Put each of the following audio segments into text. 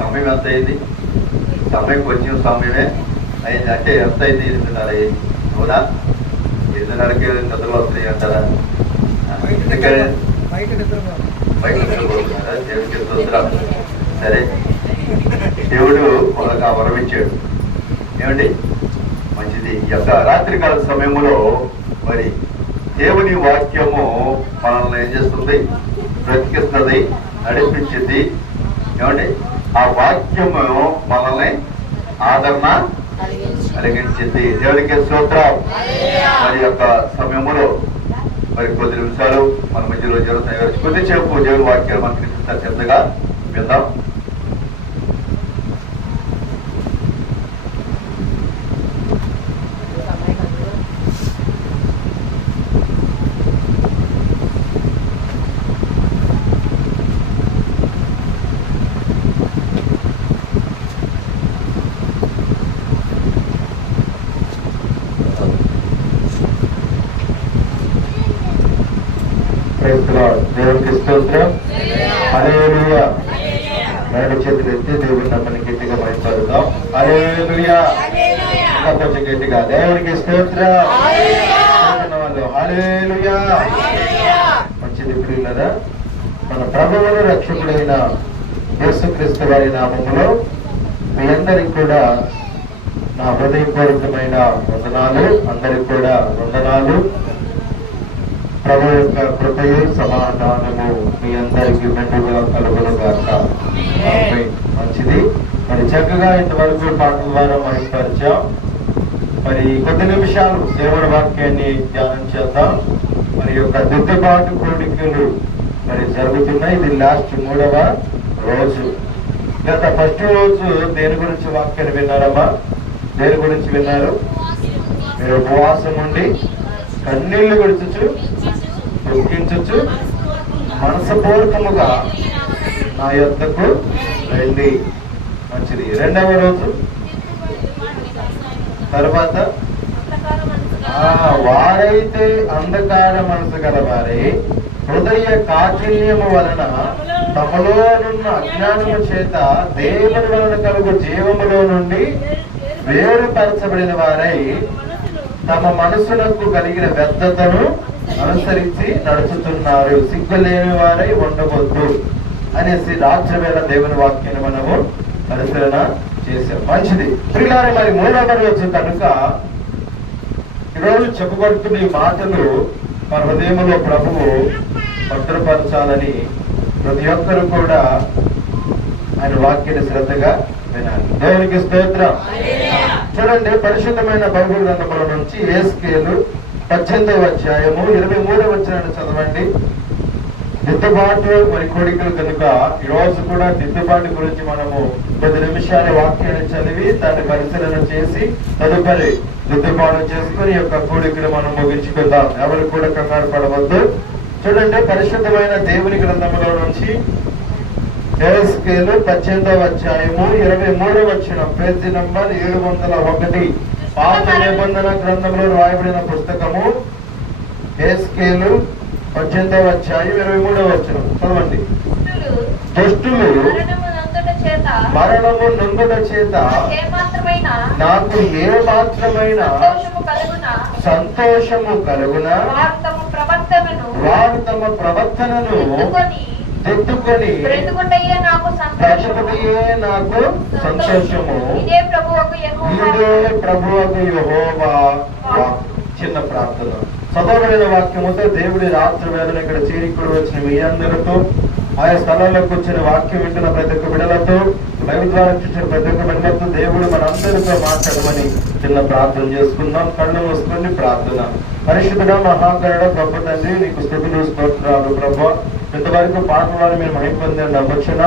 సమయం ఎంత అయింది? సమయం కొంచెం సమయమే అయింది. అంటే ఎంత అయింది? 8:30 అయింది. అవునా? 8:30కి నిద్రలు వస్తాయి అంటారా? బయట నిద్రపోతున్నారా? దేవుడికి స్తోత్రం. సరే, దేవుడు వాళ్ళకి ఆ వరం ఇచ్చాడు. ఏమండి? మంచిది. ఈ యొక్క రాత్రికాల సమయంలో మరి దేవుని వాక్యము మనల్ని ఏం చేస్తుంది? బ్రతికిస్తుంది, నడిపించింది. ఏమండి? ఆ వాక్యము మనల్ని ఆదరణ కలిగించింది. దేవుడికి స్తోత్రం. మరి యొక్క సమయంలో మరి కొద్ది నిమిషాలు మన మధ్యలో జరుగుతాయి. కొద్దిసేపు దేవుని వాక్యాలు మనకి శ్రద్ధగా విందాం. దేవుడికి స్తోత్రం. హల్లెలూయా. రెండు చేతులు ఎత్తి దేవుని నమ్మని గట్టిగా మైపాడుదాం. హల్లెలూయా. ఇంకా కొంచెం గట్టిగా దేవుడికి స్తోత్రం. వాళ్ళు హల్లెలూయా. మంచిది ప్రియులారా, మన ప్రభువును రక్షకుడైన యేసుక్రీస్తు వారి నామములో మీ అందరికి కూడా నా హృదయపూర్వకమైన వందనాలు. అందరికి కూడా వందనాలు. ప్రభు యొక్క కృపయు సమాధానము మీ అందరికీ మెండుగా కలుగునుగాక. మంచిది. మరి చక్కగా ఇంతవరకు పాటల ద్వారా మహిమపరిచాం. మరి కొద్ది నిమిషాలు దేవుని వాక్యాన్ని ధ్యానం చేద్దాం. మరి యొక్క దిద్దుబాటు కోడికలు మరి జరుగుతున్నాయి. ఇది లాస్ట్ 3వ రోజు. గత ఫస్ట్ రోజు దేని గురించి వాక్యాన్ని విన్నారమ్మా? దేని గురించి విన్నారు? మీరు ఉపవాసం ఉండి కన్నీళ్లు విడుచుచు దుఃఖించచ్చు మనసుపూర్వకముగా నా యొద్దకు రండి. మంచిది. 2వ రోజు తర్వాత వారైతే అంధకార మనసు గలవారే హృదయ కాఠిన్యము వలన తమలోనున్న అజ్ఞానము చేత దేవుని వలన కలుగు జీవములో నుండి వేరుపరచబడిన వారై తమ మనసులకు కలిగిన వ్యర్థతను అనుసరించి నడుచుతున్నారు. సిగ్గు లేని వారై ఉండవద్దు అనేసి రాత్రి వేళ దేవుని వాక్యాన్ని మనము పరిశీలన చేశాం. మంచిది ప్రియులారా, మరి 3వ రోజు కనుక ఈరోజు చెప్పబడుతున్న ఈ మాటలు మన హృదయంలో ప్రభువు భద్రపరచాలని ప్రతి ఒక్కరు కూడా ఆయన వాక్యాన్ని శ్రద్ధగా వినాలి. దేవునికి స్తోత్రం. చూడండి, పరిశుద్ధమైన బైబిల్ గ్రంథముల నుంచి యెహెజ్కేలు 18వ అధ్యాయము 23వ వచనాన్ని చదవండి. దిద్దుబాటు మరి కోడికలు కనుక ఈ రోజు కూడా దిద్దుబాటు గురించి మనము 10 నిమిషాల వాక్యాన్ని చదివి దాన్ని పరిశీలన చేసి తదుపరి దిద్దుబాటు చేసుకుని యొక్క కోడికలు మనం ముగించుకుందాం. ఎవరు కూడా కంగారు పడవద్దు. చూడండి, పరిశుద్ధమైన దేవుని గ్రంథములో నుంచి యెహెజ్కేలు 18వ అధ్యాయము 23వ వచనం, పేజీ నంబర్ 701. పాత నిబంధన గ్రంథంలో రాయబడిన పుస్తకము యెహెజ్కేలు 18వ అధ్యాయం 23వ వచనం చదవండి. దుష్టులు మరణము నొందుట చేత నాకు ఏ మాత్రమైన సంతోషము కలుగునా వారు తమ ప్రవర్తనను దిద్దుకొని బ్రతుకుటయే నాకు సంతోషము. ఇదే ప్రభువకు యెహోవా. చిన్న ప్రార్థన. చదవబడిన వాక్యముతో దేవుడి రాత్రి వేళను ఇక్కడ చేరికూడి వచ్చిన మీ అందరితో, ఆయా స్థలాల్లోకి వచ్చిన వాక్యం వింటున్న ప్రతి ఒక్క బిడ్డలతో, లైవ్ ద్వారా చూసిన ప్రతి ఒక్క బిడ్డలతో దేవుడు మనందరితో మాట్లాడమని చిన్న ప్రార్థన చేసుకుందాం. కళ్ళు మూసుకొని ప్రార్థన. పరిశుద్ధుడా మహాకరుడ గొప్ప తండ్రి, నీకు స్తుతులు స్తోత్రాలు ప్రభు. ఇంతవరకు పాటల వారు మీరు మహిమ పొందారు నమ్మొచ్చిన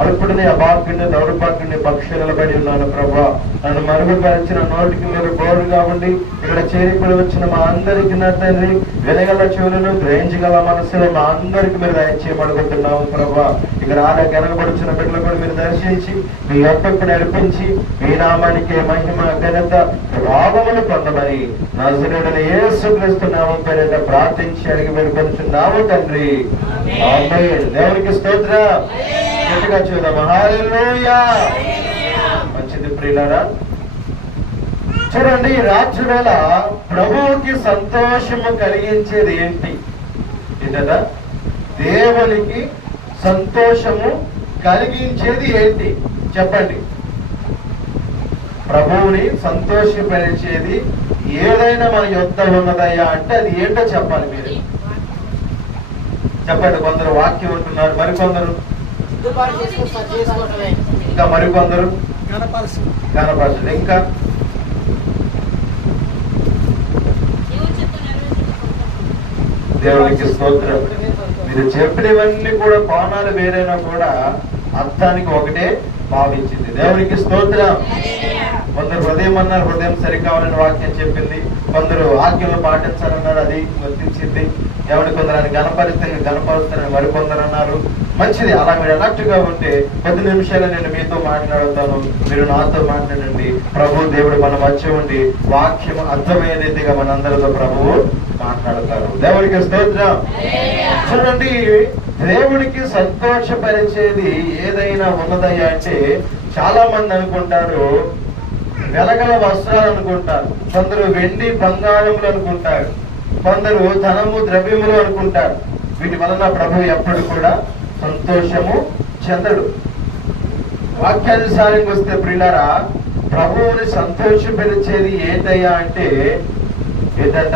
అడుపుడిని అభాగ్యుని దౌర్భాగ్యుని పక్షి నిలబడి ఉన్నాను ప్రభా. నన్ను మరుగుపరిచిన నోటికి మీరు బోరుగా ఉండి ఇక్కడ చేరికలు వచ్చిన మా అందరికి నా తండ్రి వినగల చెవులను గ్రహించగల మనసులో మా అందరికి మీరు దయచేయమడుగుతున్నాము ప్రభా. ఇక్కడ ఆడ కనబడుచున్న బిడ్డలు కూడా మీరు దర్శించి మీ యొక్కకు నడిపించి మీ నామానికి మహిమ ఘనత ప్రభావములు పొందమని నజరేయుడైన యేసుక్రీస్తు నామం పేరిట ప్రార్థించి అడిగి వేడుకొనుచున్నాము తండ్రి. ఆమేన్. దేవునికి స్తోత్రం. గట్టిగా చూద్దాం. హల్లెలూయా. మంచిది ప్రియులారా. చూడండి, ఈ రాత్రి వేళ ప్రభువుకి సంతోషము కలిగించేది ఏంటి? ఏంటట? దేవునికి సంతోషము కలిగించేది ఏంటి చెప్పండి. ప్రభువుని సంతోషపరిచేది ఏదైనా మన యొద్ద ఉన్నదయ్యా అంటే అది ఏంటో చెప్పాలి. మీరు చెప్పండి. కొందరు వాక్యం ఉంటున్నారు, మరికొందరు ఇంకా మరికొందరు గణపరచండి, ఇంకా దేవునికి స్తోత్రం. మీరు చెప్పినవన్నీ కూడా కోణాలు వేరైనా కూడా అర్థానికి ఒకటే భావించింది. దేవునికి స్తోత్రం. కొందరు హృదయం అన్నారు, హృదయం సరికావాలని వాక్యం చెప్పింది. కొందరు ఆజ్ఞలు పాటించాలన్నారు, అది వర్తించింది. ఎవరి కొందరు గణపరుస్తానని మరికొందరు అన్నారు. మంచిది. అలా మీరు అలర్ట్గా ఉంటే 10 నిమిషాలు నేను మీతో మాట్లాడుతాను, మీరు నాతో మాట్లాడండి. ప్రభు దేవుడు మన మధ్య ఉండి వాక్యం అర్థమయ్యే రీతిగా మనందరితో ప్రభువు మాట్లాడతారు. దేవుడికి స్తోత్రం. చూడండి, దేవుడికి సంతోషపరిచేది ఏదైనా ఉన్నదయ్యా అంటే చాలా మంది అనుకుంటారు వెలగల వస్త్రాలు అనుకుంటారు, కొందరు వెండి బంగారములు అనుకుంటారు, కొందరు ధనము ద్రవ్యములు అనుకుంటారు. వీటి వలన ప్రభు ఎప్పుడు కూడా సంతోషము చెందడు. వాక్యానుసారంగా వస్తే ప్రియులారా, ప్రభువుని సంతోషపరిచేది ఏంటయ్యా అంటే ఏంటంట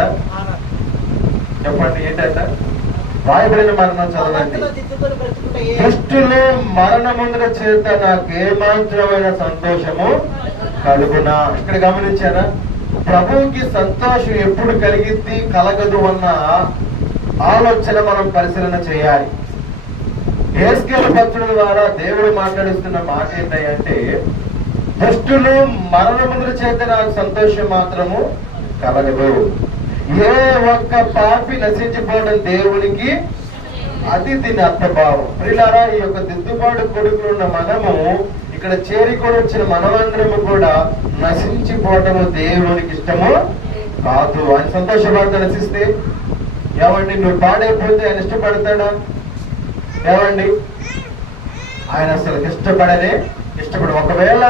చెప్పండి. ఏంటంట? రాయబడిన మరణం చదవండి. దుష్టులు మరణముందుల చేత నాకేమాత్రమైన సంతోషము కలుగునా. ఇక్కడ గమనించారా? ప్రభువుకి సంతోషం ఎప్పుడు కలిగిద్ది కలగదు అన్న ఆలోచన మనం పరిశీలన చేయాలి. యేస్కేలు భక్తుల ద్వారా దేవుడు మాట్లాడిస్తున్న మాట ఏంటంటే, దుష్టులు మరణముందుల చేత నాకు సంతోషం మాత్రము కలగదు. ఏ ఒక్క పాపి నశించిపోవడం దేవునికి అది దీని అర్థభావం. ప్రియులారా, ఈ యొక్క దిద్దుబాటు కొడుకులు ఉన్న మనము ఇక్కడ చేరికొని వచ్చిన మనమందరము కూడా నశించిపోవటము దేవునికి ఇష్టము కాదు. ఆయన సంతోషపడతా నశిస్తే ఏమండి? నువ్వు పాడైపోతే ఆయన ఇష్టపడతాడా? ఏమండి? ఆయన అసలు ఇష్టపడు. ఒకవేళ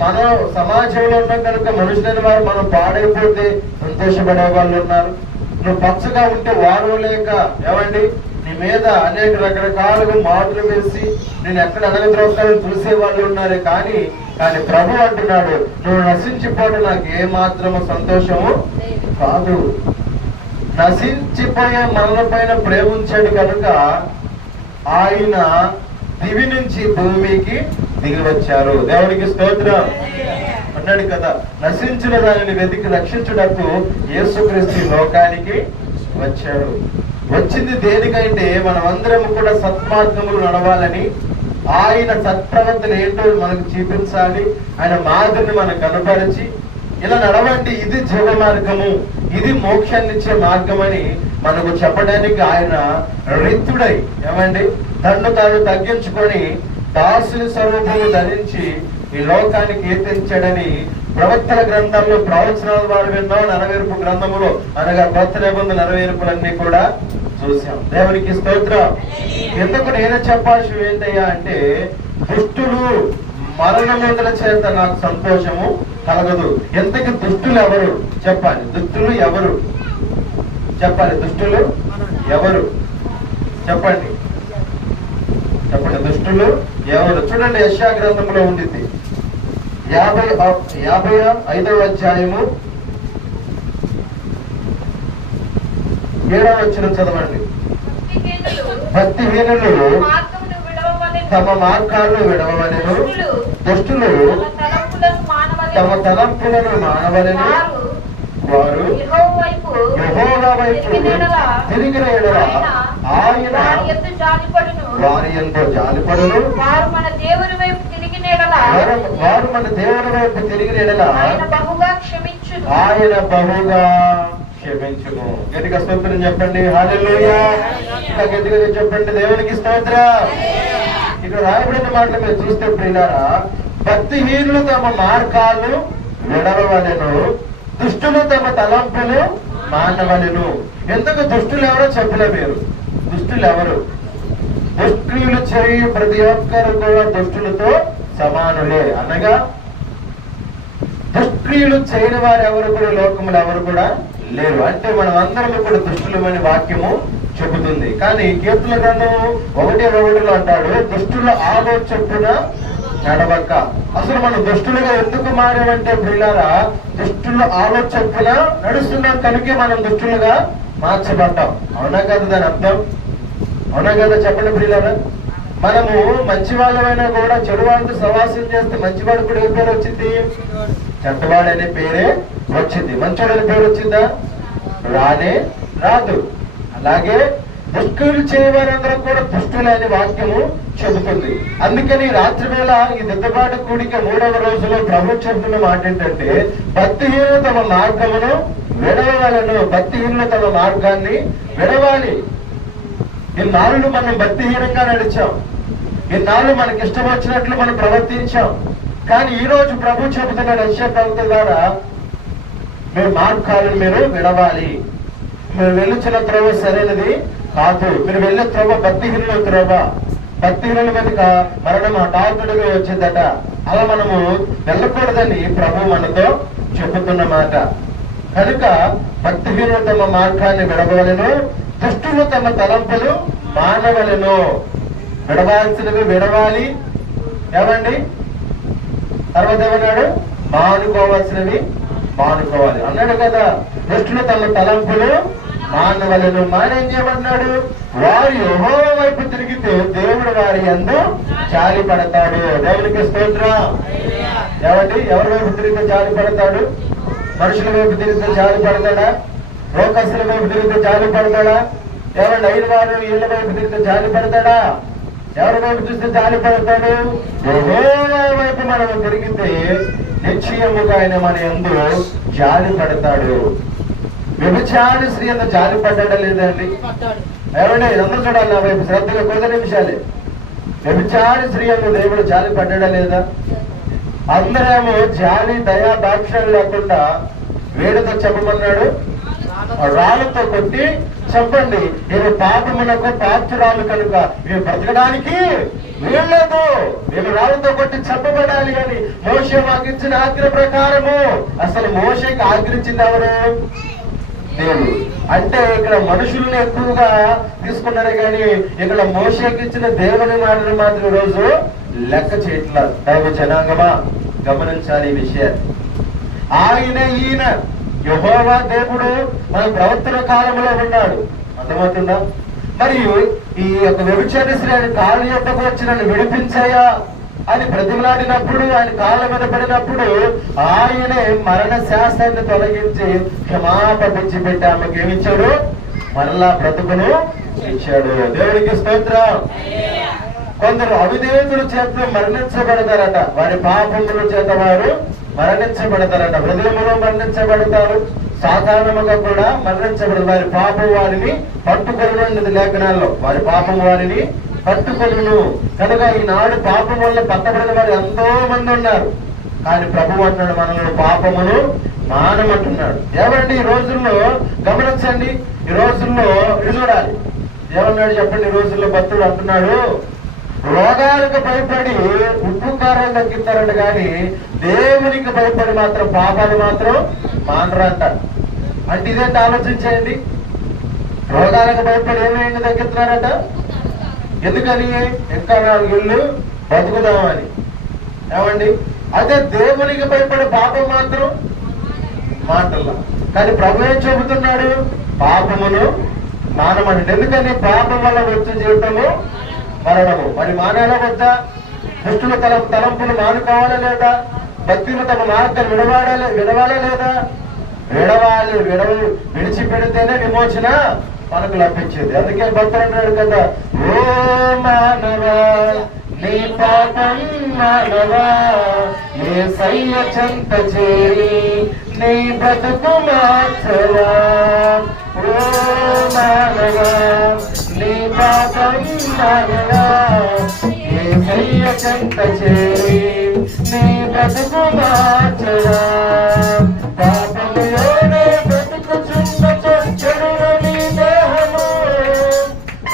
మన సమాజంలో ఉన్న కనుక మనుషులైన వారు మనం పాడైపోతే సంతోషపడే వాళ్ళు ఉన్నారు. నువ్వు పచ్చగా ఉంటే వారు లేక ఏమండి నీ మీద అనేక రకరకాలుగా మాటలు వేసి నేను ఎక్కడ అడగద్రోస్తానని చూసే వాళ్ళు ఉన్నారు. కానీ ప్రభు అంటున్నాడు, నువ్వు నశించిపోవడం నాకు ఏమాత్రము సంతోషము కాదు. నశించిపోయే మనల పైన ప్రేమించాడు కనుక ఆయన దివి నుంచి భూమికి దిగి వచ్చారు. దేవుడికి స్తోత్రం. అన్నాడు కదా, నశించిన దానిని వెతికి రక్షించుటకు యేసుక్రీస్తు లోకానికి వచ్చాడు. వచ్చింది దేనికంటే మనమందరం కూడా సత్మార్గములు నడవాలని, ఆయన సత్ప్రవర్తన ఏంటో మనకు చూపించాలి, ఆయన మార్గాన్ని మనకు కనపరిచి ఇలా నడవండి, ఇది జీవ మార్గము, ఇది మోక్షాన్ని ఇచ్చే మార్గం అని మనకు చెప్పడానికి ఆయన రిక్తుడై ఏమండి తన్ను తాను తగ్గించుకొని దాసుని స్వరూపము ధరించి ఈ లోకానికి ఏతించాడని ప్రవక్తల గ్రంథంలో ప్రవచనాల ద్వారా విన్నాం. నెరవేర్పు గ్రంథములో అనగా కొత్త నిబంధన నెరవేర్పులన్నీ కూడా చూసాం. దేవునికి స్తోత్రం. ఎందుకు నేను చెప్పాల్సి ఏంటయ్యా అంటే, దుష్టులు మరణముల చేత నాకు సంతోషము కలగదు. ఎంతకి దుష్టులు ఎవరు చెప్పాలి? దుష్టులు ఎవరు చెప్పాలి? దుష్టులు ఎవరు చెప్పండి. దుష్టులు ఎవరు? చూడండి, యెషయా గ్రంథంలో ఉండింది 55వ అధ్యాయము 7వ వచనం చదవండి. భక్తిహీనులు తమ మార్గాలను విడవవలెను, దుష్టులు తమ తలంపులను మానవలెను, వారు యెహోవా వైపు తిరిగిన యెడల ఆయన వారి యందు జాలిపడును, వారు మన దేవుని వైపు తిరిగిన యెడల ఆయన బహుగా క్షమించును. గట్టిగా స్తోత్రం చెప్పండి. హల్లెలూయా. ఇంకా గట్టిగా చెప్పండి. దేవునికి స్తోత్రం. ఇక్కడ రాయబడిన మాటలు మీరు చూస్తే ప్రియులారా, భక్తిహీనులు తమ మార్గాలు విడవవలెను, దుష్టులు తమ తలంపులు మానవలెను. ఎందుకు దుష్టులు ఎవరో చెప్పలే మీరు? దుష్టులు ఎవరు? దుష్క్రియలు చేయు ప్రతి ఒక్కరు కూడా దుష్టులతో సమానులే. అనగా దుష్క్రియలు చేయని వారు ఎవరు కూడా లోకములు ఎవరు కూడా లేరు. అంటే మనం అందరం కూడా దుష్టులమని వాక్యము చెబుతుంది. కానీ కీర్తన గ్రంథం 1:1 అంటాడు, దుష్టుల ఆలోచన నడవక. అసలు మనం దుష్టులుగా ఎందుకు మారామంటే ప్రియులారా, దుష్టుల ఆలోచన నడుస్తున్నాం కనుక మనం దుష్టులుగా మార్చబడ్డాం. అవునా కదా దాని అర్థం? అవునా కదా చెప్పండి ప్రియులారా. మనము మంచి వాళ్ళమైనా కూడా చెడు వాళ్ళతో సవాసం చేస్తే మంచివాడు కూడా ఏ పేరు వచ్చింది? చెడ్డవాడు అనే పేరే వచ్చింది. మంచోడు అనే పేరు వచ్చిందా? రానే రాదు. అలాగే దుష్టులు చేయవారందరూ కూడా దుష్టులనే వాక్యము చెబుతుంది. అందుకని రాత్రి వేళ ఈ దిద్దబాటు కూడిక 3వ రోజులో ప్రభు చెబుతున్న మాట ఏంటంటే, భక్తిహీనులు తమ మార్గమును విడవలను. భక్తిహీనులు తమ మార్గాన్ని విడవాలి. ఇన్నాళ్ళు మనం భక్తిహీనంగా నడిచాం, ఇన్నాళ్ళు మనకి ఇష్టం వచ్చినట్లు మనం ప్రవర్తించాం. కానీ ఈ రోజు ప్రభు చెబుతున్న రష్యా ప్రవక్త ద్వారా మీ మార్గాలను మీరు విడవాలి. మీరు వెళ్ళుచున్న త్రోవ సరైనది కాదు. మీరు వెళ్ళే త్రోవ భక్తిహీనుల త్రోవ. భక్తిహీనుల మీదక మరణం హఠాత్తుడుగా వచ్చిందట. అలా మనము వెళ్ళకూడదని ప్రభు మనతో చెబుతున్న మాట. కనుక భక్తిహీనులు తమ మార్గాన్ని విడవలను, దుష్టులు తమ తలంపులు మానవలను. విడవాల్సినవి విడవాలి. ఏమండి? తర్వాత ఏమన్నాడు? మానుకోవాల్సినవి మానుకోవాలి అన్నాడు కదా. దుష్టులు తమ తలంపులు మానవలను. మానేం చేయమన్నాడు? వారు యెహోవా వైపు తిరిగితే దేవుడు వారి యందు జాలి పడతాడు. దేవునికి స్తోత్రం. ఏమండి? ఎవరి వైపు తిరిగితే జాలి పడతాడు? మనుషుల వైపు తిరిగితే జాలి పడతాడా? లోకస్తుల వైపు తిరిగితే జాలి పడతాడా? ఏమండి? అయిన వారు ఇళ్ల వైపు తిరిగితే జాలి పడతాడా? ఎవరి వైపు చూస్తే జాలి పడతాడు? యెహోవా వైపు మనం తిరిగితే నిశ్చయముగా ఆయన మన యందు జాలి పడతాడు. వ్యభిచారి స్త్రీ అంత జాలి పడ్డా లేదండి? ఏమండి? అందరూ చూడాలి నా వైపు శ్రద్ధగా. 10 నిమిషాలే. వ్యభిచారి స్త్రీ అంత దేవుడు జాలి పడ్డా లేదా? అందరేమో జాలి దయా దాక్షాలు లేకుండా వేడితో చెప్పమన్నాడు, రాళ్ళతో కొట్టి చెప్పండి, నేను పాపమునకు పాత్రురాలు కనుక మేము బ్రతకడానికి వీల్లేదు, మేము రాళ్ళతో కొట్టి చెప్పబడాలి అని మోషే మాకు ఇచ్చిన ఆజ్ఞ ప్రకారము. అసలు మోషేకి ఆజ్ఞించింది ఎవరు? దేవుడు. అంటే ఇక్కడ మనుషుల్ని ఎక్కువగా తీసుకున్నారే కానీ ఇక్కడ మోషేకి ఇచ్చిన దేవుని మాటలు మాత్రం ఈ రోజు లెక్క చేయట్లేదు. దైవ జనాంగమా గమనించాలి ఈ విషయాన్ని. ఈయన యెహోవా దేవుడు మన ప్రవర్తన కాలంలో ఉన్నాడు. అర్థమవుతుందా? మరియు ఈ యొక్క వ్యభిచారి స్త్రీ ఆయన కాళ్ళ యొక్కకు వచ్చి నన్ను విడిపించాయా అని బ్రతిమలాడినప్పుడు, ఆయన కాళ్ళ మీద పడినప్పుడు ఆయనే మరణ శాస్త్రాన్ని తొలగించి క్షమాపణించి పెట్టి ఆమెకు ఏమిచ్చాడు? మరలా బ్రతుకును ఇచ్చాడు. దేవుడికి స్తోత్రం. కొందరు అవిధేయుల చేత మరణించబడతారట. వారి పాపముల చేత వారు మరణించబడతారట. హృదయంలో మరణించబడతారు, సాధారణంగా కూడా మరణించబడతారు. వారి పాపం వారిని పట్టుకొను లేఖనాల్లో. వారి పాపం వారిని పట్టుకొను. కనుక ఈనాడు పాపం వల్ల పట్టబడిన వారు ఎంతో మంది ఉన్నారు. కానీ ప్రభు అంటున్నాడు, మనల్ని పాపమును మానమంటున్నాడు. ఏమండి? ఈ రోజుల్లో గమనించండి. ఈ రోజుల్లో ఇది చూడాలి. ఏమన్నాడు చెప్పండి? ఈ రోజుల్లో భక్తుడు అంటున్నాడు, రోగాలకు భయపడి ఉప్పు కారం తగ్గిస్తారంట, కానీ దేవునికి భయపడి మాత్రం పాపాలు మాత్రం మానరంట. అంటే ఇదేంటి ఆలోచించేయండి. రోగాలకు భయపడి ఏమేమి తగ్గిస్తున్నారట? ఎందుకని? ఇంకా 4 ఏళ్ళు బతుకుదామని. ఏమండి? అదే దేవునికి భయపడే పాపం మాత్రం మాటల్లా. కానీ ప్రభు ఏం చెబుతున్నాడు? పాపమును మానమని. ఎందుకని? పాపం వల్ల వచ్చే జీవితము మరణము. మరి మానాలా వద్దా? దుష్టుల తలంపులు మానుకోవాలా లేదా? భక్తులు తమ మార్గం విడవాలా లేదా? విడవాలి. విడిచిపెడితేనే విమోచన మనకు లభించేది. అందుకే భక్తులు అంటాడు కదా, ఓ మానవా నీ పాపం మానవా యేసయ్య చెంత చేరి నీ బ్రతుకు మార్చవా. ఓ మానవా నీ పాపం మానవా యేసయ్య చెంత చేరి నీ బ్రతుకు మార్చవా. పాపములోనే బ్రతుకుచున్న చెడున నీ దేహము,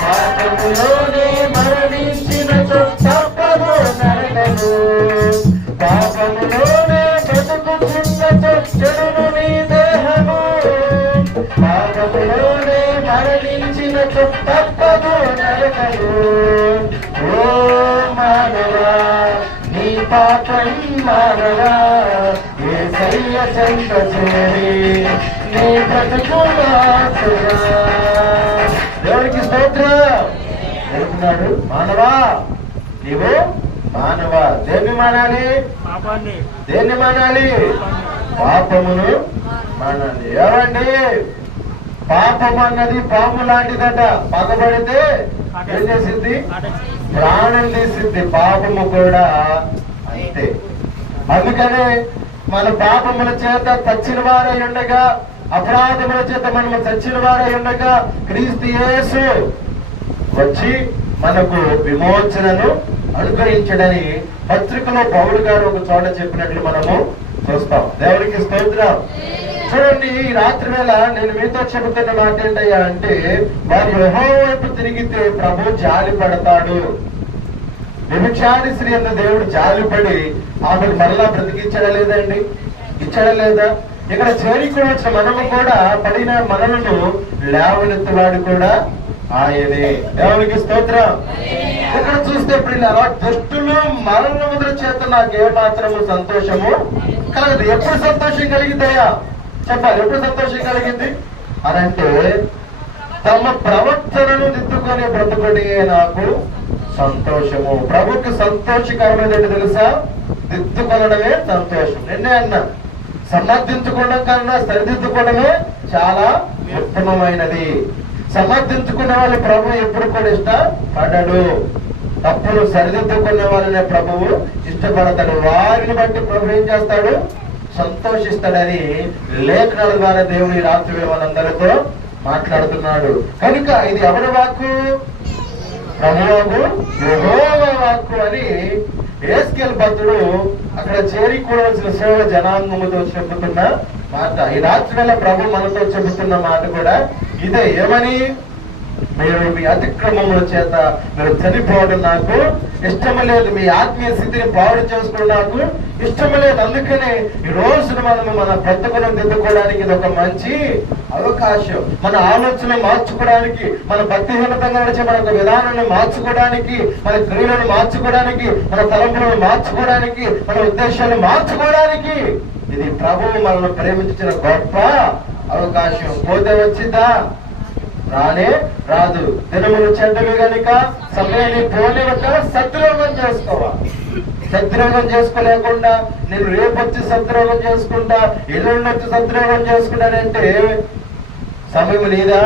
పాపములోనే మరణ తప్పదు నరకలు. ఓ మానవా నీ పాపం మానవా యేసయ్య చెంత చేరి నీ బ్రతుకులాడురా. దేవునికి స్తోత్రం. చెప్తున్నాడు, మానవా నీవు మానవా దేన్ని మానాలి? దేన్ని మానాలి? పాపమును మానాలి. ఏమండి, పాపం అన్నది పాము లాంటిదట. పగబడితే ఏం చేసింది? ప్రాణం తీసింది. పాపము కూడా అంతే. అందుకనే మన పాపముల చేత చచ్చిన వారై ఉండగా, అపరాధముల చేత మనము చచ్చిన వారై ఉండగా క్రీస్తు యేసు వచ్చి మనకు విమోచనను అనుగ్రహించడని పత్రికలో పౌలు గారు ఒక చోట చెప్పినట్లు మనము చూస్తాం. దేవునికి స్తోత్రం. చూడండి, ఈ రాత్రి వేళ నేను మీతో చెబుతున్న మాట ఏంటయ్యా అంటే, వారు యెహోవా వైపు తిరిగితే ప్రభు జాలి పడతాడు. వ్యభిచారి స్త్రీ అన్న దేవుడు జాలిపడి ఆమెకు మరలా బ్రతికించడం లేదండి? ఇచ్చడం లేదా? ఇక్కడ చేరికొని వచ్చిన మనము కూడా పడిన మనలను లేవనెత్తువాడు కూడా ఆయనే. దేవునికి స్తోత్రం. ఇక్కడ చూస్తే పిల్లలు, దుష్టులు మరణముద్ర చేత నాకు ఏ మాత్రము సంతోషము కలగదు. ఎప్పుడు సంతోషం కలిగితాయా చెప్పాలి? ఎప్పుడు సంతోషం కలిగింది అనంటే, తమ ప్రవర్తనను దిద్దుకొని బ్రతుకుడే నాకు సంతోషము. ప్రభుకి సంతోషకరమైనది తెలుసా? దిద్దుకొనడమే సంతోషం. నిన్నే అన్నా, సమర్థించుకోవడం కన్నా సరిదిద్దుకోవడమే చాలా ఉత్తమమైనది. సమర్థించుకునే వాళ్ళు ప్రభు ఎప్పుడు కూడా ఇష్టపడడు. తప్పులు సరిదిద్దుకునే వాళ్ళనే ప్రభువు ఇష్టపడతాడు. వారిని బట్టి ప్రభు ఏం చేస్తాడు? సంతోషిస్తాడని లేఖనాల ద్వారా దేవుని రాత్రి వాళ్ళందరితో మాట్లాడుతున్నాడు. కనుక ఇది ఎవరి వాక్కు? ప్రభువు యెహోవా వాక్కు అని యేస్కేలు భక్తుడు అక్కడ చేరికోవలసిన సేవ జనాంగముతో చెబుతున్న మాట. ఈ రాత్రి వేళ ప్రభు మనతో చెబుతున్న మాట కూడా ఇదే. ఏమని? మీరు మీ అతిక్రమముల చేత మీరు చనిపోవడం నాకు ఇష్టం లేదు. మీ ఆత్మీయ స్థితిని పాడు చేసుకోవడం నాకు ఇష్టం లేదు. అందుకనే ఈ రోజున మనము మన బ్రతుకును దిద్దుకోవడానికి ఇది ఒక మంచి అవకాశం. మన ఆలోచన మార్చుకోవడానికి, మన భక్తిహీనతంగా నడిచే మన విధానాన్ని మార్చుకోవడానికి, మన క్రియలను మార్చుకోవడానికి, మన తలంపులను మార్చుకోవడానికి, మన ఉద్దేశాలను మార్చుకోవడానికి ఇది ప్రభువు మనల్ని ప్రేమించిన గొప్ప అవకాశం. పోతే వచ్చిందా? రానే రాదు. దినములు చెడ్డవి కనుక సమయాన్ని పోనివ్వక సద్వినియోగం చేసుకోవాలి. సద్వినియోగం చేసుకోలేకుండా నేను రేపు వచ్చి సద్వినియోగం చేసుకుంటా, ఎల్లుండి వచ్చి సద్వినియోగం చేసుకుంటానంటే సమయం నీదా?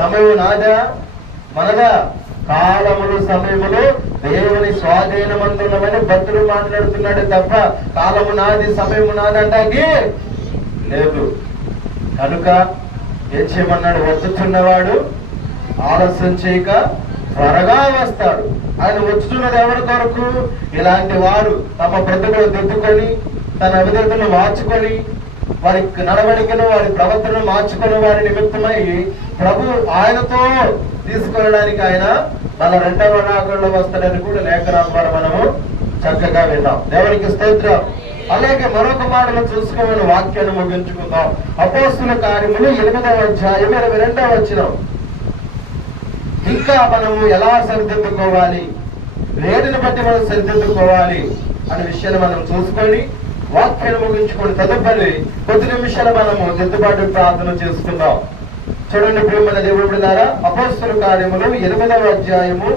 సమయం నాదా? మనదా? కాలములు సమయములు దేవుని స్వాధీనమందున్నమని భక్తులు మాట్లాడుతున్నాడు తప్ప కాలము నాది సమయము నాదంటాకి లేదు. కనుక ఏం చేయమన్నాడు? వచ్చుచున్నవాడు ఆలస్యం చేయక త్వరగా వస్తాడు. ఆయన వచ్చుతున్నది ఎవరి కొరకు? ఇలాంటి వారు తమ బ్రతుకులు దిద్దుకొని, తన అవిధేతను మార్చుకొని, వారి నడవడికను వారి ప్రవర్తనను మార్చుకొని వారి నిమిత్తమై ప్రభు ఆయనతో తీసుకెళ్ళడానికి ఆయన మన రెండవ రాకడలో వస్తాడని కూడా లేఖనాల ద్వారా మనము చక్కగా విన్నాం. దేవునికి స్తోత్రం. అలాగే మరొక మాటను చూసుకోమని వాక్యాన్ని ముగించుకుందాం. అపోస్తుల కార్యములు 8వ అధ్యాయం 22వ వచనం. ఇంకా మనము ఎలా సరిదిద్దుకోవాలి, వేడిని బట్టి మనం సరిదిద్దుకోవాలి అనే విషయాన్ని మనం చూసుకొని వాక్యాన్ని ముగించుకొని తదుపరి కొద్ది నిమిషాలు మనము దిద్దుబాటు ప్రార్థన చేసుకుందాం. చూడండి ప్రియమైన దేవుడి బిడ్డలారా, అపోస్తుల కార్యములు 8వ అధ్యాయము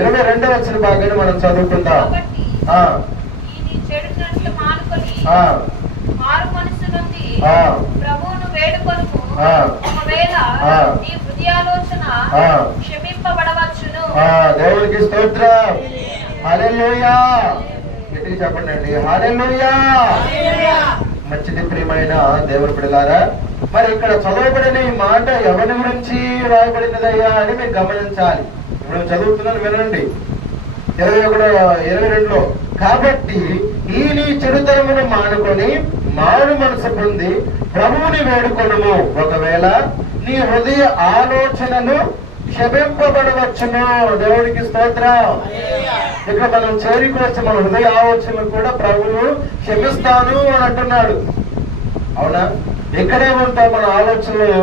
22వ వచన భాగాన్ని మనం చదువుకుందాం. ప్రభువును వేడుకొనుము, ఒకవేళ నీ హృదయ ఆలోచన క్షమింపబడవచ్చును. దేవునికి స్తోత్రం. హల్లెలూయా. గట్టిగా చెప్పండి. హల్లెలూయా. మంచిది ప్రియమైన దేవుని బిడ్డలారా, మరి ఇక్కడ చదవబడిన ఈ మాట ఎవరి గురించి రాయబడినదయ్యా అని మీరు గమనించాలి. ఇప్పుడు చదువుతున్నాను వినండి. 21-22లో, కాబట్టి ఈ నీ చెడుతనమును మానుకొని మారు మనసు పొంది ప్రభువుని వేడుకొనుము, ఒకవేళ నీ హృదయ ఆలోచనలు క్షమింపబడవచ్చును. దేవుడికి స్తోత్రం. ఇక్కడ మనం చేరుకోవచ్చు. మన హృదయ ఆలోచనలు కూడా ప్రభువు క్షమిస్తాను అని అంటున్నాడు. అవునా? ఎక్కడే ఉంటాం మన ఆలోచనలు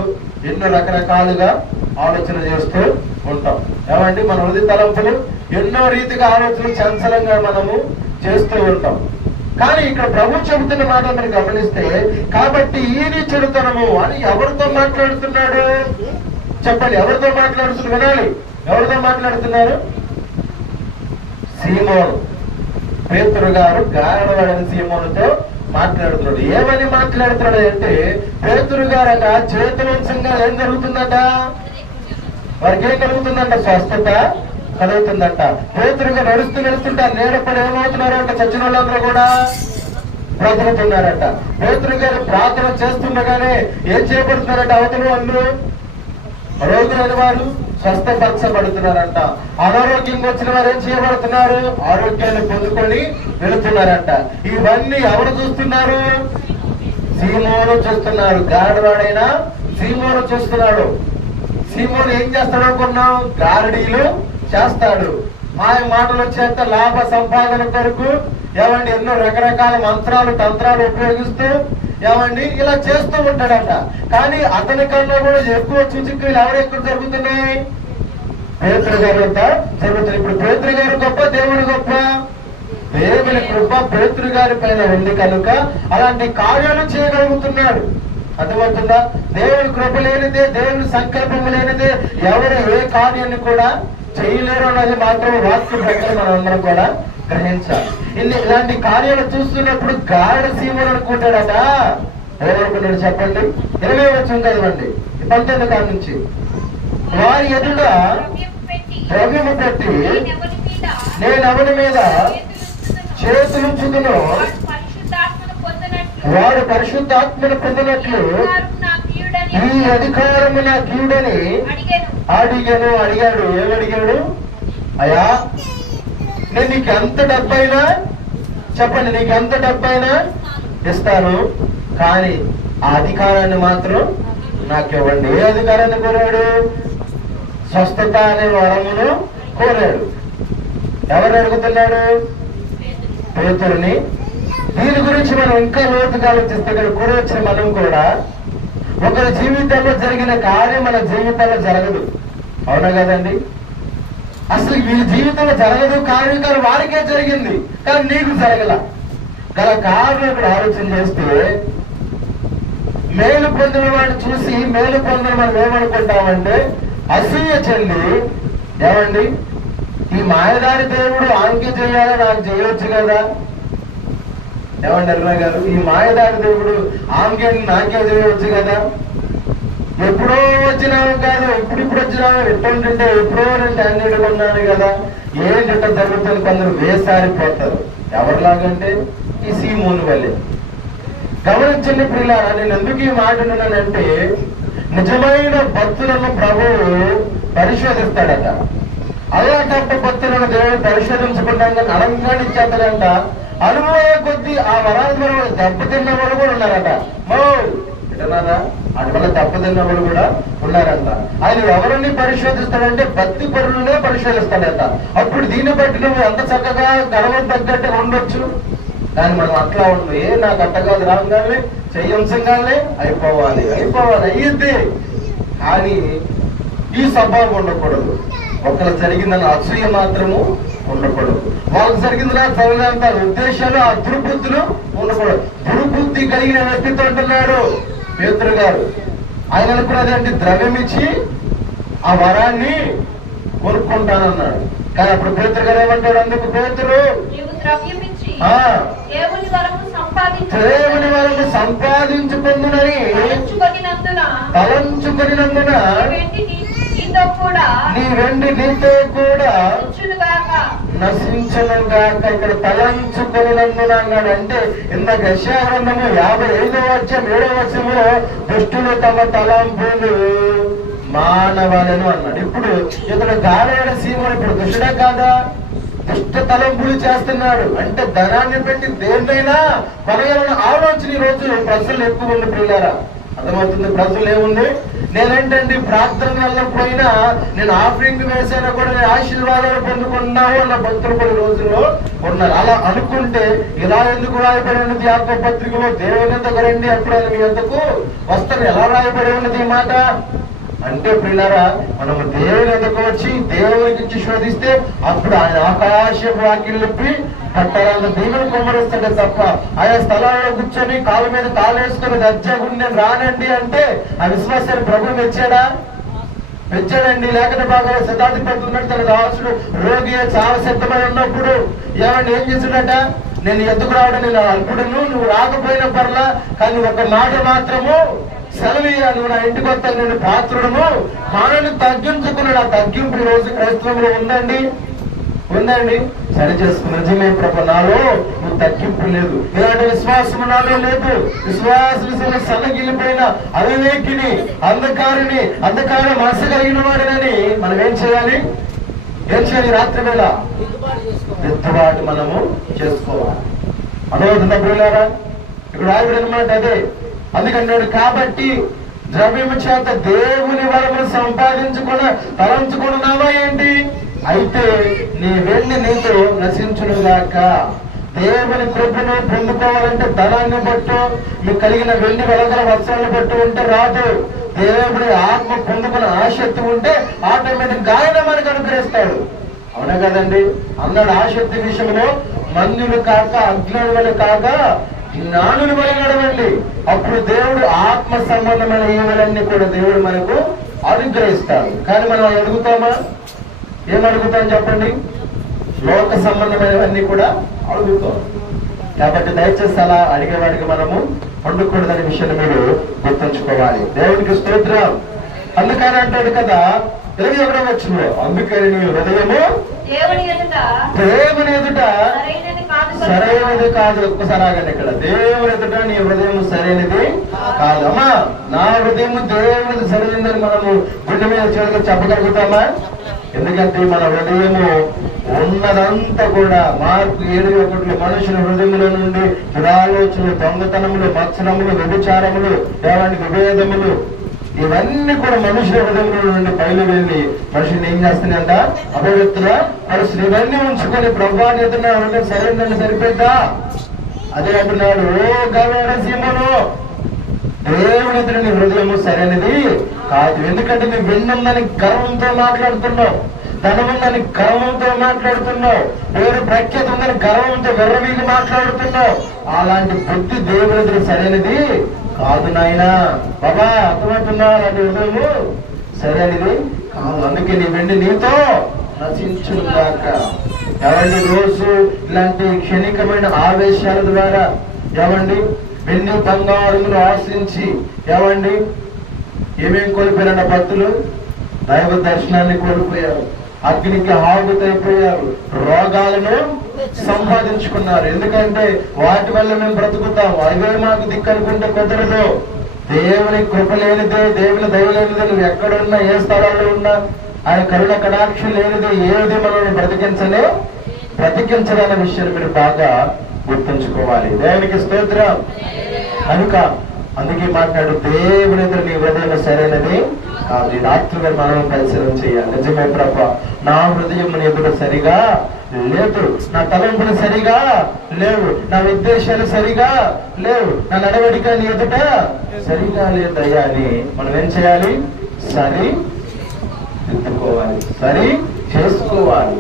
ఎన్నో రకరకాలుగా ఆలోచన చేస్తూ ఉంటాం. ఏమండి, మన హృదయ తలంపులు ఎన్నో రీతిగా ఆలోచనలు చంచలంగా మనము చేస్తూ ఉంటాం. కానీ ఇక్కడ ప్రభు చెబుతున్న మాట మీరు గమనిస్తే, కాబట్టి ఈని చెడుతనము అని ఎవరితో మాట్లాడుతున్నాడు చెప్పండి? ఎవరితో మాట్లాడుతున్నారు? వినాలి. ఎవరితో మాట్లాడుతున్నారు? సీమోను, పేతురు గారు గారడవాడని సీమోనుతో మాట్లాడుతున్నాడు. ఏమని మాట్లాడుతున్నాడు అంటే, పేతురు గారట చేతులంశంగా ఏం జరుగుతుందట? వారికి ఏం కలుగుతుందంట? స్వస్థత కలుగుతుందంట. పేతురుగా నడుస్తుంటే నేడపడి ఏమవుతున్నారంట? చచ్చిన వాళ్ళందరూ కూడా బ్రతుకుతున్నారట. పేతురు గారు ప్రార్థన చేస్తుండగానే ఏం చేయబడుతున్నారంట? అవతలు అందరూ రోగులైన వారు స్వస్థపరచబడుతున్నారంట. అనారోగ్యంగా వచ్చిన వారు ఏం చేయబడుతున్నారు? ఆరోగ్యాన్ని పొందుకొని వెళుతున్నారంట. ఇవన్నీ ఎవరు చూస్తున్నారు? సీమోను చూస్తున్నారు. గారడవాడైనా సీమోను చూస్తున్నాడు. సీమోను ఏం చేస్తాడు అనుకున్నాం? గారడీలు చేస్తాడు. మాయ మాటలు వచ్చేంత లాభ సంపాదన కొరకు ఏమండి ఎన్నో రకరకాల మంత్రాలు తంత్రాలు ఉపయోగిస్తూ ఏమండి ఇలా చేస్తూ ఉంటాడట. కానీ అతని కన్నా కూడా ఎక్కువ సూచికలు ఎవరు ఎక్కువ జరుగుతున్నాయి? పేతురు గారు జరుగుతున్నాయి. ఇప్పుడు పేతురు గారు గొప్ప, దేవుడు గొప్ప? దేవుని కృప పేతురు గారి పైన ఉంది కనుక అలాంటి కార్యాలు చేయగలుగుతున్నాడు. అర్థమవుతుందా? దేవుని కృప లేనిదే, దేవుని సంకల్పం లేనిదే ఎవరు ఏ కార్యాన్ని కూడా చేయలేరు అన్నది మాత్రం వాక్య ప్రకారం మనం అందరం కూడా గ్రహించాలి. ఇలాంటి కార్యాలు చూస్తున్నప్పుడు గారడ సీమోను అనుకుంటాడట. ఎవరనుకున్నాడు చెప్పండి? 20 వచ్చిన కదవండి, 19 కాడి నుంచి. వారి ఎదుట ద్రవ్యము పెట్టి నేను ఎవరి మీద చేతులుంచుదునో వాడు పరిశుద్ధాత్మను పొందినట్లు ఈ అధికారము నా కీడని అడిగాడు. ఏమడిగాడు? అయ్యా, నేను నీకు ఎంత డబ్బైనా చెప్పండి, నీకు ఎంత డబ్బైనా ఇస్తాను, కానీ ఆ అధికారాన్ని మాత్రం నాకు ఇవ్వండి. ఏ అధికారాన్ని కోరాడు? స్వస్థత అనే వరమును కోరాడు. ఎవరు అడుగుతున్నాడు? పేతురుని. దీని గురించి మనం ఇంకా లోతుగా ఆలోచిస్తే ఇక్కడ కూడా వచ్చిన మనం కూడా ఒకరి జీవితంలో జరిగిన కార్యం మన జీవితంలో జరగదు. అవునా కదండి? అసలు వీళ్ళ జీవితంలో జరగదు కార్యం, కానీ వారికే జరిగింది, కానీ నీకు జరగల. గల కారణం ఇక్కడ ఆలోచన చేస్తే, మేలు పొందిన వాడిని చూసి మేలు పొందిన మనం ఏమనుకుంటామంటే అసూయ చెంది, ఏమండి ఈ మాయదారి దేవుడు ఆంకి చేయాలి, నాకు చేయవచ్చు కదా. ఏమండి అరుణ గారు, ఈ మాయదారి దేవుడు ఆంకే నాకే చేయవచ్చు కదా. ఎప్పుడో వచ్చినాము కాదు, ఇప్పుడు వచ్చినాము. ఎట్టుంటుంటే ఎప్పుడో రెండు అన్నిటి ఉన్నాను కదా, ఏంటి జరుగుతుంది? కొందరు వేసారిపోతారు. ఎవరిలాగంటే ఈ సీమోను వల్లే. గమనించండి ప్రియులారా, నేను ఎందుకు ఈ మాట అన్నానంటే, నిజమైన భక్తులను ప్రభువు పరిశోధిస్తాడట. అలాంటి భక్తులను దేవుడు పరిశోధించకుండా అలంకరించేస్తాడంట. అనుభవ కొద్దీ ఆ వరాలు దెబ్బతిన్న వాళ్ళు కూడా ఉన్నారట. అటు వల్ల దెబ్బతిన్న వాళ్ళు కూడా ఉన్నారంట. ఆయన ఎవరిని పరిశోధిస్తాడంటే భక్తి పరులనే పరిశోధిస్తాడట. అప్పుడు దీన్ని బట్టి నువ్వు ఎంత చక్కగా గర్వం తగ్గట్టుగా ఉండొచ్చు, కానీ మనం అట్లా ఉండదు. నాకు అట్ట కాదు, రాగానే చెయ్యంసంగానే అయిపోవాలి అయ్యింది. కానీ ఈ స్వభావం ఉండకూడదు. ఒకరు జరిగిందని అసూయ మాత్రము ఉండకూడదు. వాళ్ళకి జరిగిందిలా జరగదంత ఉద్దేశాలు, ఆ దుర్బుద్ధులు ఉండకూడదు. దుర్బుద్ధి కలిగిన వ్యక్తితో అంటున్నాడు పేతురు గారు. ఆయన అనుకున్నది అంటే ద్రవ్యం ఇచ్చి ఆ వరాన్ని కొనుక్కుంటానన్నాడు. కానీ అప్పుడు పేతురు గారు ఏమంటాడు? అందుకు పేతురు దేవుని వరకు సంపాదించుకుందునని తలంచుకొనినందున నీ వెండి నీతో కూడా నశించను గాక. ఇక్కడ తలంచుకొనినందున అన్నాడు. అంటే ఇందాక యెషయా గ్రంథము 55వ అధ్యాయం 7వ వచనములో దుష్టులు తమ తలంపులు మానవాలను అన్నాడు. ఇప్పుడు ఇతడు గారడ సీమోను ఇప్పుడు దుష్టుడే కాదా? దుష్ట తలంపులు చేస్తున్నాడు. అంటే ధనాన్ని పెట్టి దేన్నైనా కొనగలన్న ఆలోచన ఈ రోజు ప్రజలు ఎక్కువ ఉంది ప్రియులారా. అర్థమవుతుంది? ప్రజలు ఏముంది, నేనేంటండి ప్రార్థన వెళ్ళకపోయినా నేను ఆఫరింగ్ వేసైనా కూడా నేను ఆశీర్వాదాలు పొందుకున్నావు అన్న భక్తులు కొన్ని రోజుల్లో ఉన్నారు. అలా అనుకుంటే ఇలా ఎందుకు రాయబడి ఉన్నది యాకోబు పత్రికలో? దేవుని ఎంతకు రండి, అప్పుడు మీ ఎంతకు వస్తాను. ఎలా రాయబడి ఉన్నది ఈ మాట? అంటే ప్రియులారా, మనము దేవుని ఎదుకు వచ్చి దేవునికి ఇచ్చి శోధిస్తే అప్పుడు ఆయన ఆకాశపు వాకిళ్ళిప్పి పట్టాలంత దేవుని కుమ్మరిస్తాడే తప్ప ఆయా స్థలాల్లో కూర్చొని కాళ్ళ మీద కాలు వేసుకొని దర్జాగుండి నేను రానండి అంటే ఆ విశ్వాసాన్ని ప్రభు మెచ్చాడా? మెచ్చాడండి. లేకపోతే బాగా శతాధిపతి ఉన్నట్టు తన దాసుడు రోగి చాలా సిద్ధమై ఉన్నప్పుడు ఏమండి ఏం చేశాడట? నేను ఎద్దుకు రావడం నేను అల్పుడును, నువ్వు రాకపోయిన పర్లా, కానీ ఒక మాట మాత్రము సెలవీయ, నువ్వు నా ఇంటికి వస్తాను, నేను పాత్రుడును. మనల్ని తగ్గించుకున్నాడు. ఆ తగ్గింపు ఈ రోజు క్రైస్తవంలో ఉందండి. సరి చేసుకున్న నిజమే ప్రభు, నాలో నువ్వు తగ్గింపు లేదు, ఇలాంటి విశ్వాసం నాలో లేదు. విశ్వాసం సన్నగిల్లిపోయిన అవివేకిని, అంధకార మనసు కలిగిన వాడినని మనం ఏం చేయాలి? రాత్రి వేళ దిద్దుబాటు మనము చేసుకోవాలి. అనువదన ప్రియులారా, ఇక్కడ ఆవిడ అనమాట అదే. అందుకన్నాడు, కాబట్టి ద్రవ్యము చేత దేవుని వరమును సంపాదించుకుని తలంచుకున్నావా ఏంటి? అయితే నీ వెళ్ళి నీతో నశించునుగాక. దేవుని కృపను పొందుకోవాలంటే ధనాన్ని బట్టు, మీకు కలిగిన వెండి వెలగల వస్త్రాలను బట్టు ఉంటే రాదు. దేవుని ఆత్మ పొందుకున్న ఆసక్తి ఉంటే ఆటోమేటిక్ ఆయన మనకు అనుగ్రహిస్తాడు. అవునా కదండి? అన్నాడు ఆసక్తి విషయంలో మందులు కాక అజ్ఞానులు కాక జ్ఞానులు వల్ల నడవండి. అప్పుడు దేవుడు ఆత్మ సంబంధమైన ఈవులన్నీ కూడా దేవుడు మనకు అనుగ్రహిస్తాడు. కానీ మనం అడుగుతామా? ఏమడుగుతాం చెప్పండి? లోక సంబంధమైనవన్నీ కూడా అడుగుతాం. కాబట్టి దయచేసి అలా అడిగేవాడికి మనము వండుకూడదనే విషయాన్ని మీరు గుర్తుంచుకోవాలి. దేవునికి స్తోత్రం. అందుకని అంటాడు కదా 21వ వచనంలో, అందుకని నీ హృదయము దేవుని ఎదుట సరైనది కాదు. ఒక్కసారి ఆగండి. ఇక్కడ దేవుని ఎదుట నీ హృదయం సరైనది కాదమ్మా. నా హృదయం దేవునిది సరైనదని మనము గుండె మీద చేతులు చెప్పగలుగుతామా? ఎందుకంటే మన హృదయము ఉన్నదంతా కూడా మార్పు 7:1 మనుషుల హృదయముల నుండి దురాలోచనలు, దొంగతనములు, మత్సరములు, వ్యభిచారములు, ఏమంటే విభేదములు, ఇవన్నీ కూడా మనుషుల హృదయముల నుండి బయలు వెళ్ళి మనుషుని ఏం చేస్తున్నాయంట? అపవిత్ర పరిస్థితి. ఇవన్నీ ఉంచుకొని ప్రభువాన్ని ఎదుట హృదయం సరైనదని సరిపోద్దా? అదే అంటున్నాడు, ఓ గవేడ సీమను, దేవుని ఎదుట నీ హృదయము సరైనది కాదు. ఎందుకంటే నీ వెన్నుందని గర్వంతో మాట్లాడుతున్నావు, ధనముందని గర్వంతో మాట్లాడుతున్నావు, పేరు ప్రఖ్యాతి ఉందని గర్వంతో వెర్రవీగి మాట్లాడుతున్నావు. అలాంటి బుద్ధి దేవుని ఎదుట సరైనది కాదు నాయనా. బాబా అర్థమవుతున్నావు? అలాంటి హృదయము సరైనది కాదు. అందుకే నీ వెండి నీతో నశించుగాక. ఏమండి రోజు ఇలాంటి క్షణికమైన ఆవేశాల ద్వారా ఏమండి వెండి బంగారములు ఆశించి ఏమండి ఏమేం కోల్పోయారన్న భక్తులు? దైవ దర్శనాన్ని కోల్పోయారు, అగ్నికి ఆహుతైపోయారు, రోగాలను సంపాదించుకున్నారు. ఎందుకంటే వాటి వల్ల మేము బ్రతుకుతాము, అవే మాకు దిక్కు అనుకుంటే కుదరదు. దేవుని కృప లేనిదే, దేవుని దయ లేనిదే నువ్వు ఎక్కడున్నా, ఏ స్థలాల్లో ఉన్నా, ఆయన కరుణ కటాక్షం లేనిదే ఏది మనల్ని బ్రతికించదన్న విషయాన్ని మీరు బాగా గుర్తుంచుకోవాలి. దేవునికి స్తోత్రం. కనుక అందుకే మాట్లాడు, దేవుని ఎదురు నీ హృదయం సరైనది కాదు. ఈ రాత్రి గారు మనం పరిశీలన చేయాలి. నిజమే ప్రభు, నా హృదయం ఎదురు సరిగా లేదు, నా తలంపులు సరిగా లేవు, నా ఉద్దేశాలు సరిగా లేవు, నా నడవడిక నీ ఎదుట సరిగా లేదయ్యా అని మనం ఏం చేయాలి? సరి దిద్దుకోవాలి, సరి చేసుకోవాలి.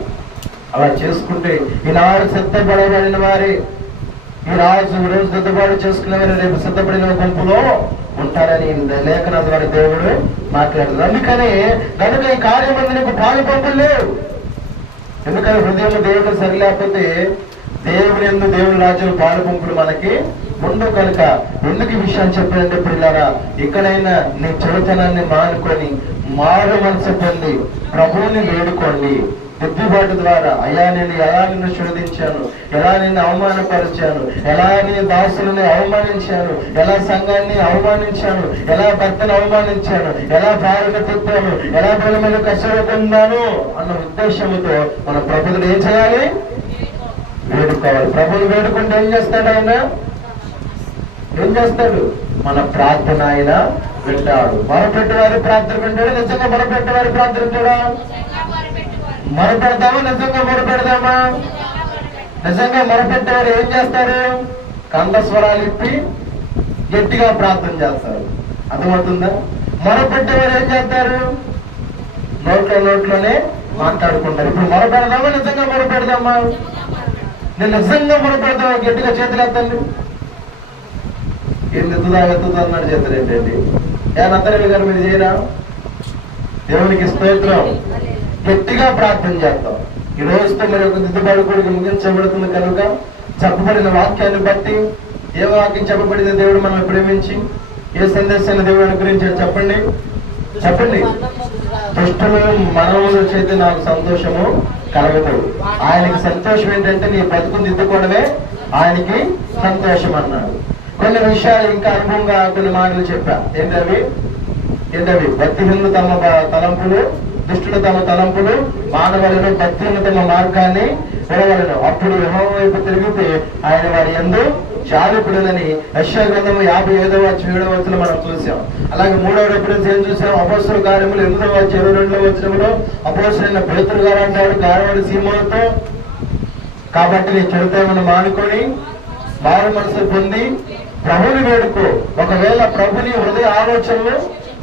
అలా చేసుకుంటే ఈనాడు సిద్ధపడబడిన వారి, ఈ రోజు సిద్ధపాటు చేసుకునేవారు రేపు సిద్ధపడిన గుంపులో ఉంటారని లేఖన ద్వారా దేవుడు మాట్లాడుతుంది. అందుకని కనుక ఈ కార్యం నీకు పాలు పంపులు లేవు. ఎందుకని హృదయం దేవుడు సరిలేకపోతే దేవుని యందు దేవుని రాజ్యం పాలు పంపులు మనకి ఉండవు. కనుక ఎందుకు ఈ విషయాన్ని చెప్పారంటే పిల్లరా, ఇక్కడైనా నీ చెడుతనాన్ని మానుకొని మారు మనసు పొంది ప్రభువుని వేడుకోండి. దిద్దుబాటు ద్వారా, అయ్యా నేను ఎలా నిన్ను శోధించాను, ఎలా నిన్ను అవమానపరిచాను, ఎలా నీ దాసులని అవమానించాను, ఎలా సంఘాన్ని అవమానించాను, ఎలా భర్తను అవమానించాను, ఎలా భార్యను తిప్పాను, ఎలా బలమైన కష్టపడుతున్నాను అన్న ఉద్దేశంతో మన ప్రభువుని ఏం చేయాలి? వేడుకోవాలి. ప్రభువుని వేడుకుంటే ఏం చేస్తాడు? ఆయన ఏం చేస్తాడు? మన ప్రార్థన ఆయన వింటాడు. మొరపెట్టేవారి ప్రార్థన వింటాడు. నిజంగా మొరపెట్టేవారి ప్రార్థన వింటాడా? మొరపెడతామా? నిజంగా మొరపెడదామా? నిజంగా మొరపెట్టేవారు ఏం చేస్తారు? కంఠస్వరాలు ఇప్పి గట్టిగా ప్రార్థన చేస్తారు. అర్థమవుతుందా? మొరపెట్టేవారు ఏం చేస్తారు? నోట్లోనే మాట్లాడుకుంటారు. ఇప్పుడు మొరపెడదామా? నిజంగా మొరపెడదామా? నేను నిజంగా మొరపెడదామా? గట్టిగా చేతులు ఎత్తండి. ఏం ఎత్తుదా అన్నాడు చేతులు ఏంటండి? ఏనంతరం గారు మీరు చేయరా? దేవునికి స్తోత్రం. గట్టిగా ప్రార్థన చేద్దాం. ఈ రోజుతో మరి ఒక దిద్దుబాటు కూడా ముగించబడుతుంది కనుక చెప్పబడిన వాక్యాన్ని బట్టి ఏ వాక్యం చెప్పబడిన దేవుడు మనల్ని ప్రేమించి ఏ సందేశాన్ని దేవుడు అనుగ్రహించాడు చెప్పండి. దుష్టులు మనవుల చేతి నాకు సంతోషము కలగదు. ఆయనకి సంతోషం ఏంటంటే నీ బతుకుని దిద్దుకోవడమే ఆయనకి సంతోషం అన్నాడు. కొన్ని విషయాలు ఇంకా అనుభవంగా కొన్ని మాటలు చెప్పా. ఏంటవి? భక్తిహీనులు తమ తలంపులు, దుష్టులు తమ తలంపులు మానవలను, భక్తులను తమ మార్గాన్ని విడవలను. అప్పుడు యెహోవా వైపు తిరిగితే ఆయన వారి యందు జాలిపడునని యెషయా గ్రంథము 55:7 మనం చూసాం. అలాగే 3వ రిఫరెన్స్ ఏం చూసాం? అపోస్తలుల కార్యములు 8:22 అపోస్తలుడైన పేతురు గారు అంటాడు గారవాడి సీమోనుతో, కాబట్టి నీ చెడుతనమును మానుకొని మారు మనసు పొంది ప్రభుని వేడుకో. ఒకవేళ ప్రభుని హృదయ ఆలోచనలు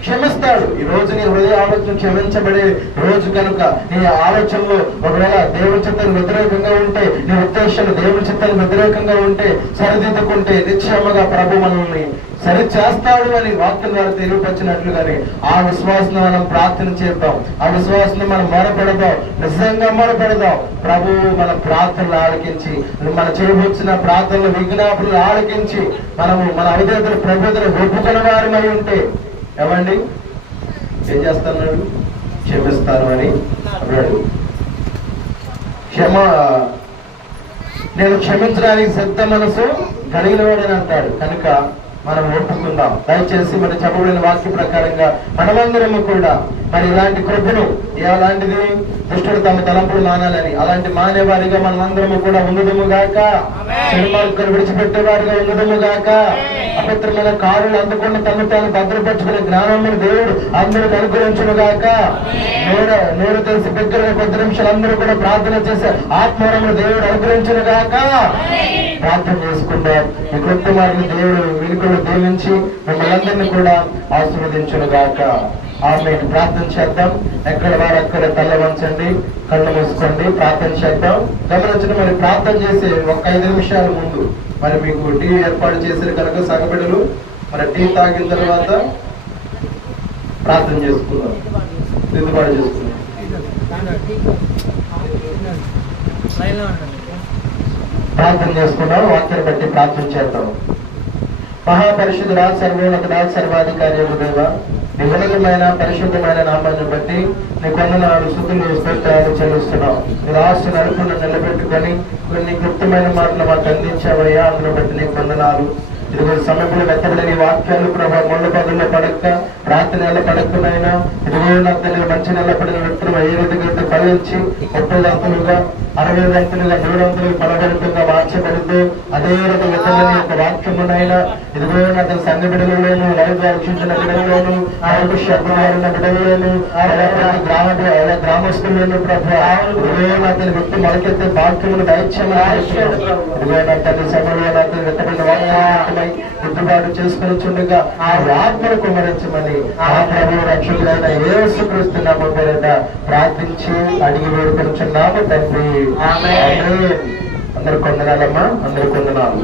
క్షమిస్తాడు. ఈ రోజు నీ హృదయ ఆలోచన క్షమించబడే రోజు కనుక నీ ఆలోచనలు ఒకవేళ దేవుని చిత్తానికి వ్యతిరేకంగా ఉంటే, నీ ఉద్దేశాలు దేవుని చిత్తానికి వ్యతిరేకంగా ఉంటే సరిదిద్దుకుంటే నిశ్చయముగా ప్రభు మనల్ని సరి చేస్తాడు అని వాక్యం ద్వారా తెలియపరిచినట్లుగానే ఆ విశ్వాసం మనం ప్రార్థన చేద్దాం. ఆ విశ్వాసం మనం మొరపెడదాం. నిజంగా మొరపెడదాం. ప్రభువు మన ప్రార్థనలు ఆలకించి, మన చేయవచ్చిన ప్రార్థనలు విజ్ఞాపనలు ఆలకించి మనము మన అవిధేతలు ప్రభుత్వం ఒప్పుకున్న వారమై ఉంటే ఏమండి ఏం చేస్తున్నాడు? క్షమిస్తాను అని అన్నాడు. నేను క్షమించడానికి సిద్ధ మనసు కలిగిన వాడని అంటాడు. కనుక మనం ఒప్పుకుందాం. దయచేసి మన చెప్పబడిన వాక్య ప్రకారంగా మనమందరము కూడా మరి ఇలాంటి కృపను, ఎలాంటిది దుష్టుడు తమ తలంపులు మానాలని అలాంటి మానేవారిగా మనమందరము కూడా ఉండదుము గాక. చెడు మార్గాలు విడిచిపెట్టేవారిగా ఉండదుము గాక. అపవిత్రమైన కారులు అందుకుని తను తాను భద్రపరుచుకునే జ్ఞానమును దేవుడు అందరికి అనుగ్రహించును గాక. నోరు తెలిసి బిగ్గరగా 10 నిమిషాలు అందరూ కూడా ప్రార్థన చేసే ఆత్మవరమును దేవుడు అనుగ్రహించును గాక. ప్రార్థన చేసుకుందాం. ఈ కృత్య మార్గం దేవుడు వెనుకలు దీవించి మిమ్మల్ని అందరినీ కూడా ఆశీర్వదించును గాక. ఆమేన్. ప్రార్థన చేద్దాం. ఎక్కడ వారు అక్కడ తల్ల వంచండి, కళ్ళు మూసుకోండి, ప్రార్థన చేద్దాం. గమనించండి, మరి ప్రార్థన చేసే ఒక 5 నిమిషాల ముందు మరి మీకు టీ ఏర్పాటు చేశారు కనుక సగబిడ్డలు మరి టీ తాగిన తర్వాత ప్రార్థన చేసుకుందాం, దిద్దుబాటు చేసుకుందాం. ప్రార్థన చేసుకున్నాం. వాక్యాన్ని బట్టి ప్రార్థన చేద్దాం. మహాపరిశుద్ధుడా, సర్వోన్నతుడా, సర్వాధికారి దేవ, నీ ఉన్నతమైన పరిశుద్ధమైన నామాన్ని బట్టి నీ కొందనాడు స్తుతులు స్తోత్రాలు చెల్లిస్తున్నాం. నీ ఆశ నలుపును నిలబెట్టుకొని కొన్ని క్లుప్తమైన మాటలు మాకు అందించావయ్యా. అందులో బట్టి నీ కొందనాలు. ఇదిగో సమయంలో వెత్తబడిన వాక్యాలు ప్రభావ ముళ్ళ పదుల్లో పడక రాత్రి నెల పడకునైనా ఇదిగో నా తల్లి మంచి నెల పడిన వ్యక్తులు ఏ రీతిగా ఫలించి 30 అంతులుగా 60 అంతులుగా 100 అంతులుగా ఫలభరితంగా మార్చబడుతూ అదే రకం వెత్తబడిన యొక్క వాక్యమునైనా ఇదిగో నా తన సంఘ బిడ్డలలోను లైవ్ రక్షించిన బిడ్డలలోను ఆరోగ్య శబ్దమైన బిడ్డలలోను గ్రామస్తులను ప్రభావ నా తన వ్యక్తి మొలకెత్తే వాక్యమును దయచేయమని ఇదిగో నా తల్లి సభలో నా తన వెత్తబడిన వాక్యం దిద్దుబాటు చేసుకుని చుండగా ఆ ఆత్మను కుమరించమని ఆ ప్రభు రక్షకుడైన యేసుక్రీస్తు నామమున పేరిట ప్రార్థించి అడిగి వేడుకొనుచున్నాము తండ్రి. ఆమేన్. అందరూ కొందనాలమ్మా, అందరూ కొందనాలు.